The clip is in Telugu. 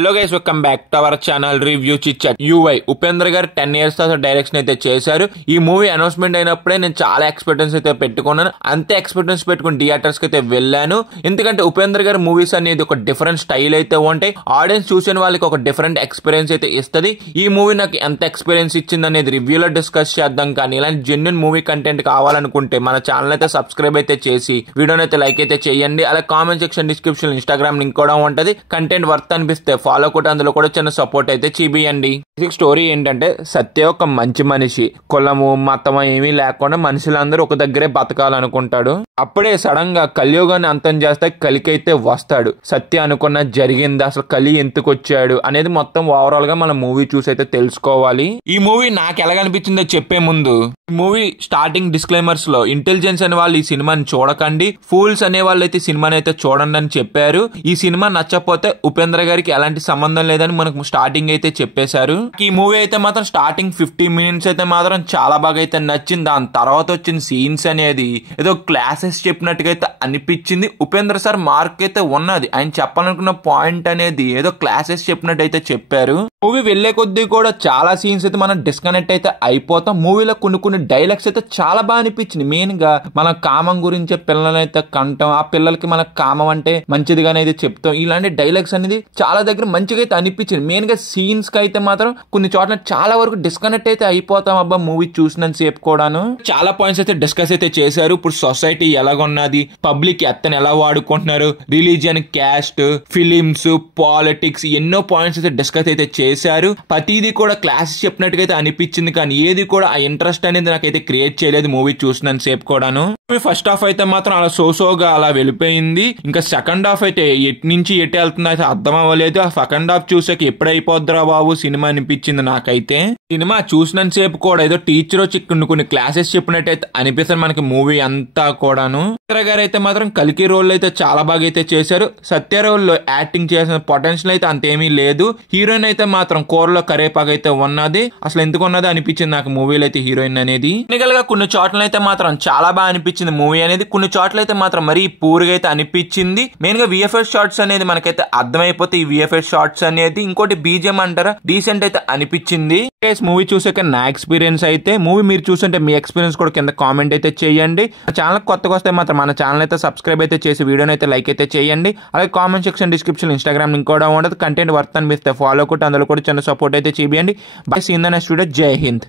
Hello guys, welcome back to our channel review chit chat. UI Upendra గారు 10 years తర్వాత డైరెక్షన్ అయితే చేశారు. ఈ మూవీ అనౌన్స్మెంట్ అయినప్పుడే నేను చాలా ఎక్స్పెక్టెన్స్ అయితే పెట్టుకున్నాను. అంతే ఎక్స్పెక్టెన్స్ పెట్టుకుని థియేటర్స్ కి అయితే వెళ్ళాను. ఎందుకంటే ఉపేంద్ర గారి మూవీస్ అనేది ఒక డిఫరెంట్ స్టైల్ అయితే ఉంటాయి. ఆడియన్స్ చూసిన వాళ్ళకి ఒక డిఫరెంట్ ఎక్స్పీరియన్స్ అయితే ఇస్తుంది. ఈ మూవీ నాకు ఎంత ఎక్స్పీరియన్స్ ఇచ్చింది అనేది రివ్యూలో డిస్కస్ చేద్దాం. కానీ ఇలాంటి జెన్యున్ మూవీ కంటెంట్ కావాలనుకుంటే మన ఛానల్ అయితే సబ్స్క్రైబ్ అయితే చేసి వీడియోని అయితే లైక్ అయితే చేయండి. అలా comment section, description, Instagram link కూడా ఉంటది. కంటెంట్ వర్త్ అనిపిస్తే ఫాలో కూడా, అందులో కూడా చిన్న సపోర్ట్ అయితే చేయండి. స్టోరీ ఏంటంటే, సత్య ఒక మంచి మనిషి, కులము మతము ఏమీ లేకుండా మనుషులందరూ ఒక దగ్గరే బతకాలనుకుంటాడు. అప్పుడే సడన్ గా కలియుగాన్ని అంతం చేస్తే కలికి అయితే వస్తాడు. సత్య అనుకున్న జరిగింది, అసలు కలి ఎందుకు వచ్చాడు అనేది మొత్తం ఓవరాల్ గా మన మూవీ చూసి అయితే తెలుసుకోవాలి. ఈ మూవీ నాకు ఎలాగనిపించిందో చెప్పే ముందు, ఈ మూవీ స్టార్టింగ్ డిస్క్లైమర్స్ లో ఇంటెలిజెన్స్ అనే వాళ్ళు ఈ సినిమాని చూడకండి, ఫూల్స్ అనే వాళ్ళు అయితే సినిమాని అయితే చూడండి అని చెప్పారు. ఈ సినిమా నచ్చకపోతే ఉపేంద్ర గారికి ఎలాంటి సంబంధం లేదని మనకు స్టార్టింగ్ అయితే చెప్పేశారు. ఈ మూవీ అయితే మాత్రం స్టార్టింగ్ 15 minutes అయితే మాత్రం చాలా బాగా అయితే నచ్చింది. దాని తర్వాత వచ్చిన సీన్స్ అనేది ఏదో క్లాసెస్ చెప్పినట్టుగా అయితే అనిపించింది. ఉపేంద్ర సార్ మార్క్ అయితే ఉన్నది, ఆయన చెప్పాలనుకున్న పాయింట్ అనేది ఏదో క్లాసెస్ చెప్పినట్టు అయితే చెప్పారు. మూవీ వెళ్లే కొద్దీ కూడా చాలా సీన్స్ అయితే మనం డిస్కనెక్ట్ అయితే అయిపోతాం. మూవీలో కొన్ని డైలాగ్స్ అయితే చాలా బాగా అనిపించింది. మెయిన్ గా మన కామం గురించి పిల్లలైతే కంటాం, ఆ పిల్లలకి మన కామం అంటే మంచిదిగానే అయితే చెప్తాం. ఇలాంటి డైలాగ్స్ అనేది చాలా దగ్గర మంచిగా అయితే అనిపించింది. మెయిన్ గా సీన్స్ కి అయితే మాత్రం కొన్ని చోట్ల చాలా వరకు డిస్కనెక్ట్ అయితే అయిపోతాం. అబ్బా మూవీ చూసినంత సేపు కూడాను చాలా పాయింట్స్ అయితే డిస్కస్ అయితే చేశారు. ఇప్పుడు సొసైటీ ఎలాగున్నది, పబ్లిక్ ఎత్తని ఎలా వాడుకుంటున్నారు, రిలీజియన్, క్యాస్ట్, ఫిలిమ్స్, పాలిటిక్స్, ఎన్నో పాయింట్స్ అయితే డిస్కస్ అయితే చేశారు. ప్రతిదీ కూడా క్లాస్ చెప్పినట్టుగా అయితే అనిపించింది. కానీ ఏది కూడా ఆ ఇంట్రెస్ట్ అనేది నాకైతే క్రియేట్ చేయలేదు మూవీ చూసినంత సేపు కూడాను. ఫస్ట్ హాఫ్ అయితే మాత్రం అలా సోసోగా అలా వెళ్ళిపోయింది. ఇంకా సెకండ్ హాఫ్ అయితే ఎటు నుంచి ఎటు వెళ్తుందో అయితే అర్థం అవ్వలేదు. ఆ సెకండ్ హాఫ్ చూసాక ఎప్పుడైపోద్దురా బాబు సినిమా అనిపించింది నాకైతే. సినిమా చూసినంత సేపు కూడా ఏదో టీచర్ వచ్చి కొన్ని క్లాసెస్ చెప్పినట్టయితే అనిపిస్తుంది మనకి మూవీ అంతా కూడాను. చిత్ర గారు అయితే మాత్రం కల్కి రోల్ అయితే చాలా బాగా అయితే చేశారు. సత్య రోల్ లో యాక్టింగ్ చేసిన పొటెన్షియల్ అయితే అంతేమీ లేదు. హీరోయిన్ అయితే మాత్రం కూరలో కరేపాకు అయితే ఉన్నది. అసలు ఎందుకు ఉన్నది అనిపించింది నాకు మూవీలో అయితే హీరోయిన్ అనేది. టెక్నికల్ గా కొన్ని చోట్ల అయితే మాత్రం చాలా బాగా అనిపించింది మూవీ అనేది. కొన్ని చోట్ల అయితే మాత్రం మరీ పూర్గా అయితే అనిపించింది. మెయిన్ గా విఎఫ్ఎక్స్ షార్ట్స్ అనేది మనకైతే అర్థమైపోతే ఈ విఎఫ్ఎక్స్ షార్ట్స్ అనేది. ఇంకోటి బీజిఎం అంటారా, డీసెంట్ అయితే అనిపించింది. మూవీ చూసాక నా ఎక్స్పీరియన్స్ అయితే, మూవీ మీరు చూస్తుంటే మీ ఎక్స్పీరియన్స్ కూడా కింద కామెంట్ అయితే చేయండి. ఛానల్ కొత్తగా వస్తే మాత్రం మన ఛానల్ అయితే సబ్స్క్రైబ్ అయితే చేసి వీడియోని అయితే లైక్ అయితే చేయండి. అలాగే comment section, description, Instagram link కూడా ఉండదు. కంటెంట్ వర్త్ అనిపిస్తే ఫాలో కొట్టి అందులో కూడా చిన్న సపోర్ట్ అయితే చేయండి. Bye see in the next video. జై హింద్.